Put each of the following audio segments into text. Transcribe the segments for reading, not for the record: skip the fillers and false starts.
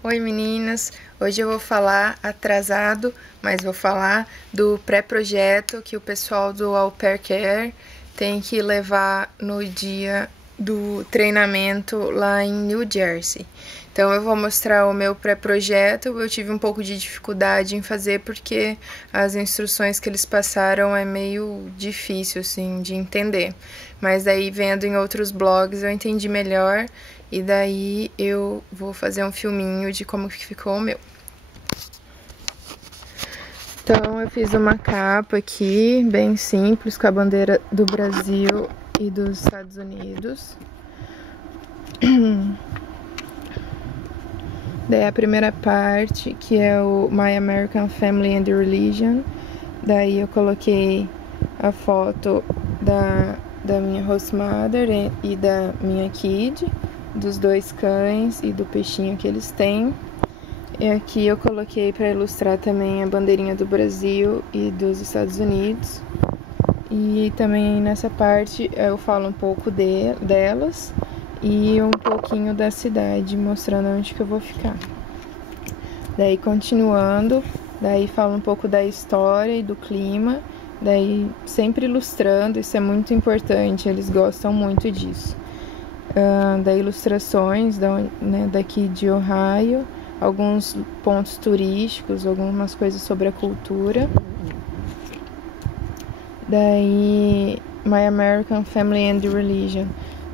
Oi meninas, hoje eu vou falar atrasado, mas vou falar do pré-projeto que o pessoal do Au Pair Care tem que levar no dia do treinamento lá em New Jersey. Então eu vou mostrar o meu pré-projeto. Eu tive um pouco de dificuldade em fazer porque as instruções que eles passaram é meio difícil assim de entender. Mas daí vendo em outros blogs eu entendi melhor e daí eu vou fazer um filminho de como que ficou o meu. Então eu fiz uma capa aqui, bem simples, com a bandeira do Brasil e dos Estados Unidos. Daí a primeira parte, que é o My American Family and Religion. Daí eu coloquei a foto da minha host mother e da minha kid, dos dois cães e do peixinho que eles têm. E aqui eu coloquei para ilustrar também a bandeirinha do Brasil e dos Estados Unidos. E também nessa parte eu falo um pouco delas e um pouquinho da cidade, mostrando onde que eu vou ficar. Daí continuando, daí falo um pouco da história e do clima, daí sempre ilustrando, isso é muito importante, eles gostam muito disso. Da ilustrações daqui de Ohio, alguns pontos turísticos, algumas coisas sobre a cultura. Daí My American Family and Religion.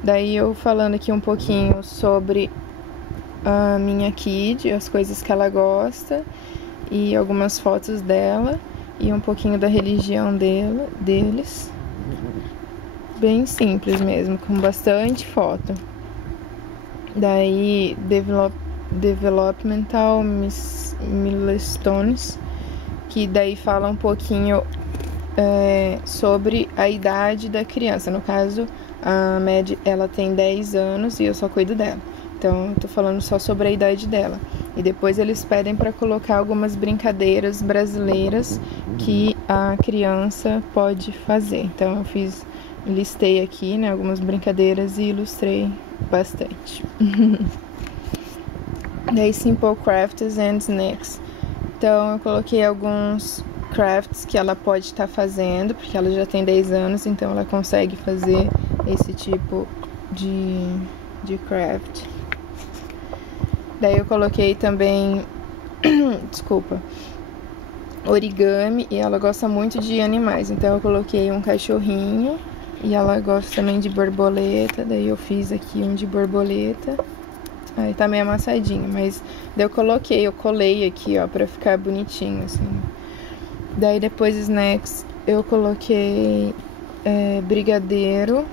Daí eu falando aqui um pouquinho sobre a minha kid, as coisas que ela gosta e algumas fotos dela e um pouquinho da religião deles. Bem simples mesmo, com bastante foto. Daí Developmental Milestones, que daí fala um pouquinho sobre a idade da criança. No caso, a Mad, ela tem 10 anos e eu só cuido dela. Então, eu tô falando só sobre a idade dela. E depois eles pedem para colocar algumas brincadeiras brasileiras que a criança pode fazer. Então, eu listei aqui, né, algumas brincadeiras e ilustrei bastante. Daí, Simple Crafts and Snacks. Então, eu coloquei alguns crafts que ela pode estar fazendo, porque ela já tem 10 anos, então ela consegue fazer esse tipo de craft. Daí eu coloquei também, origami, e ela gosta muito de animais, então eu coloquei um cachorrinho, e ela gosta também de borboleta, daí eu fiz aqui um de borboleta. Aí tá meio amassadinho, mas daí eu colei aqui, ó, pra ficar bonitinho, assim. Daí depois snacks eu coloquei brigadeiro,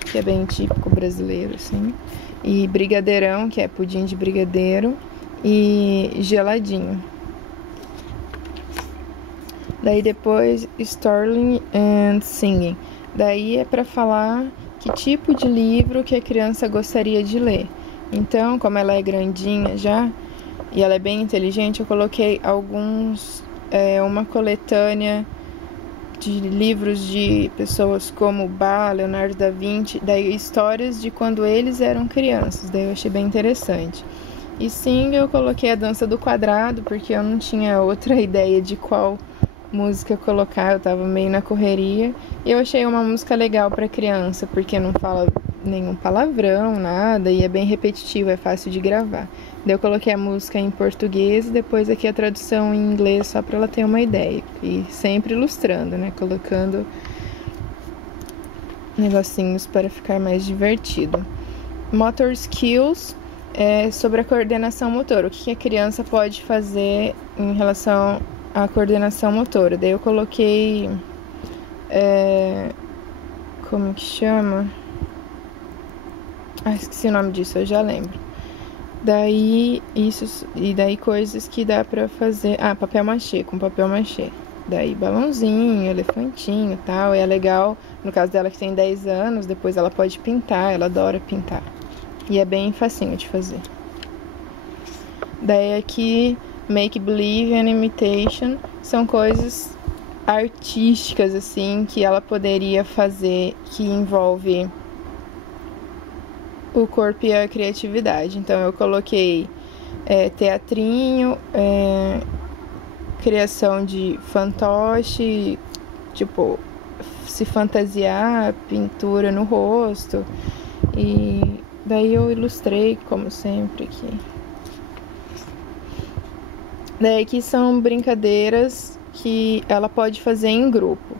que é bem típico brasileiro, assim. E brigadeirão, que é pudim de brigadeiro. E geladinho. Daí depois Storytelling and Singing. Daí é pra falar que tipo de livro que a criança gostaria de ler. Então, como ela é grandinha já, e ela é bem inteligente, eu coloquei uma coletânea de livros de pessoas como Bach, Leonardo da Vinci, daí histórias de quando eles eram crianças, daí eu achei bem interessante. E sim, eu coloquei a Dança do Quadrado, porque eu não tinha outra ideia de qual música colocar, eu tava meio na correria, e eu achei uma música legal para criança, porque não fala nenhum palavrão, nada, e é bem repetitivo, é fácil de gravar. Daí eu coloquei a música em português e depois aqui a tradução em inglês, só para ela ter uma ideia. E sempre ilustrando, né? Colocando negocinhos para ficar mais divertido. Motor Skills é sobre a coordenação motora. O que a criança pode fazer em relação à coordenação motora. Daí eu coloquei... como que chama? Esqueci o nome disso, eu já lembro. Daí coisas que dá pra fazer. Papel machê, com papel machê. Daí balãozinho, elefantinho e tal. E é legal, no caso dela que tem 10 anos, depois ela pode pintar, ela adora pintar. E é bem facinho de fazer. Daí aqui, Make Believe and Imitation, são coisas artísticas, assim, que ela poderia fazer, que envolve o corpo e a criatividade. Então eu coloquei teatrinho, criação de fantoche, tipo, se fantasiar, pintura no rosto. E daí eu ilustrei, como sempre, aqui. Daí aqui são brincadeiras que ela pode fazer em grupo.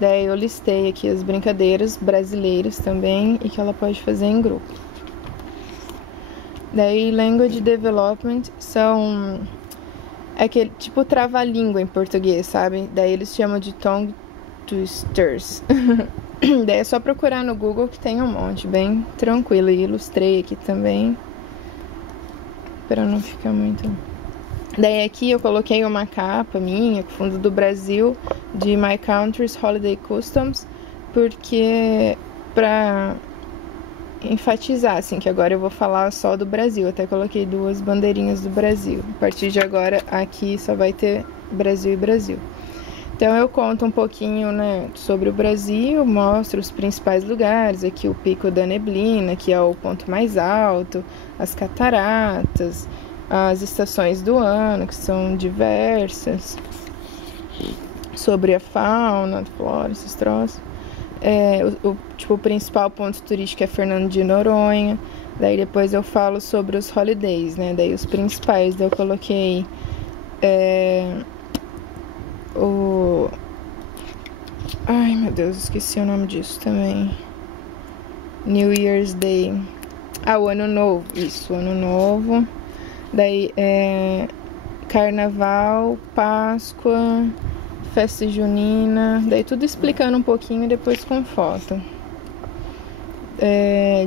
Daí eu listei aqui as brincadeiras brasileiras também e que ela pode fazer em grupo. Daí Language Development são aquele tipo trava-língua em português, sabe? Daí eles chamam de tongue twisters. Daí é só procurar no Google que tem um monte, bem tranquilo. E ilustrei aqui também, para não ficar muito... Daí aqui eu coloquei uma capa minha, com fundo do Brasil, de My Country's Holiday Customs, porque pra enfatizar, assim, que agora eu vou falar só do Brasil. Até coloquei 2 bandeirinhas do Brasil. A partir de agora, aqui só vai ter Brasil e Brasil. Então eu conto um pouquinho, né, sobre o Brasil, mostro os principais lugares, aqui o Pico da Neblina, que é o ponto mais alto, as cataratas, as estações do ano, que são diversas, sobre a fauna, a flora, esses troços. O principal ponto turístico é Fernando de Noronha. Daí depois eu falo sobre os holidays, né? Daí os principais, daí eu coloquei ai meu Deus, esqueci o nome disso também. New Year's Day. O Ano Novo, isso, o Ano Novo. Daí Carnaval, Páscoa, Festa Junina. Daí tudo explicando um pouquinho e depois com foto.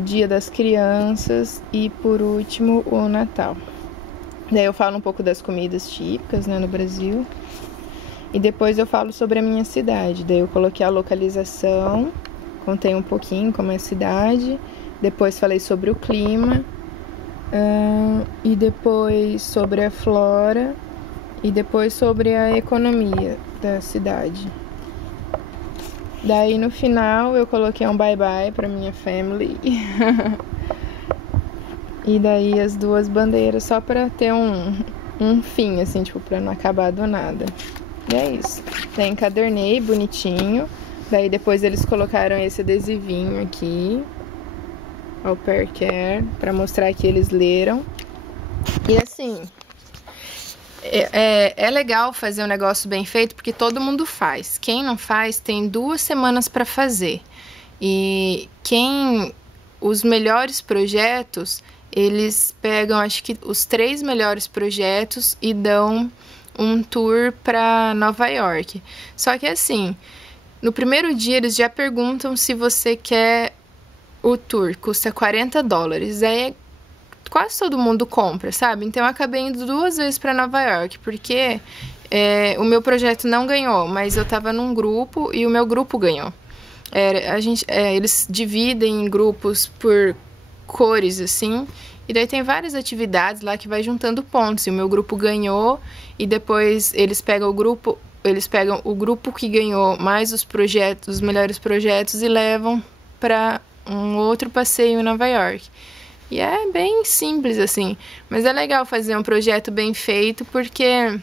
Dia das Crianças e por último o Natal. Daí eu falo um pouco das comidas típicas, né, no Brasil. E depois eu falo sobre a minha cidade. Daí eu coloquei a localização, contei um pouquinho como é a cidade. Depois falei sobre o clima. E depois sobre a flora. E depois sobre a economia da cidade. Daí no final eu coloquei um bye-bye pra minha family. E daí as 2 bandeiras só pra ter um fim, assim, tipo, pra não acabar do nada. E é isso. Daí encadernei bonitinho. Daí depois eles colocaram esse adesivinho aqui, Au Pair Care, pra mostrar que eles leram. E assim, é legal fazer um negócio bem feito, porque todo mundo faz. Quem não faz tem 2 semanas pra fazer. E os melhores projetos, eles pegam, acho que os 3 melhores projetos e dão um tour pra Nova York. Só que assim, no primeiro dia eles já perguntam se você quer o tour, custa $40. Aí quase todo mundo compra, sabe? Então eu acabei indo 2 vezes pra Nova York, porque o meu projeto não ganhou, mas eu tava num grupo e o meu grupo ganhou. Eles dividem em grupos por cores, assim, e daí tem várias atividades lá que vai juntando pontos. E o meu grupo ganhou, e depois eles pegam o grupo que ganhou mais os melhores projetos e levam para um outro passeio em Nova York. E é bem simples assim, mas é legal fazer um projeto bem feito, porque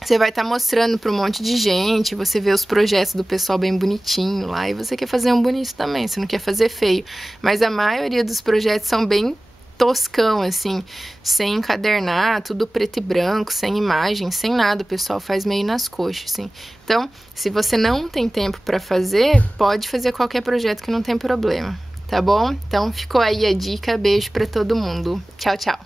você vai estar mostrando para um monte de gente, você vê os projetos do pessoal bem bonitinho lá, e você quer fazer um bonito também, você não quer fazer feio. Mas a maioria dos projetos são bem toscão, assim, sem encadernar, tudo preto e branco, sem imagem, sem nada, o pessoal faz meio nas coxas, assim. Então, se você não tem tempo para fazer, pode fazer qualquer projeto que não tem problema, tá bom? Então, ficou aí a dica, beijo para todo mundo. Tchau, tchau!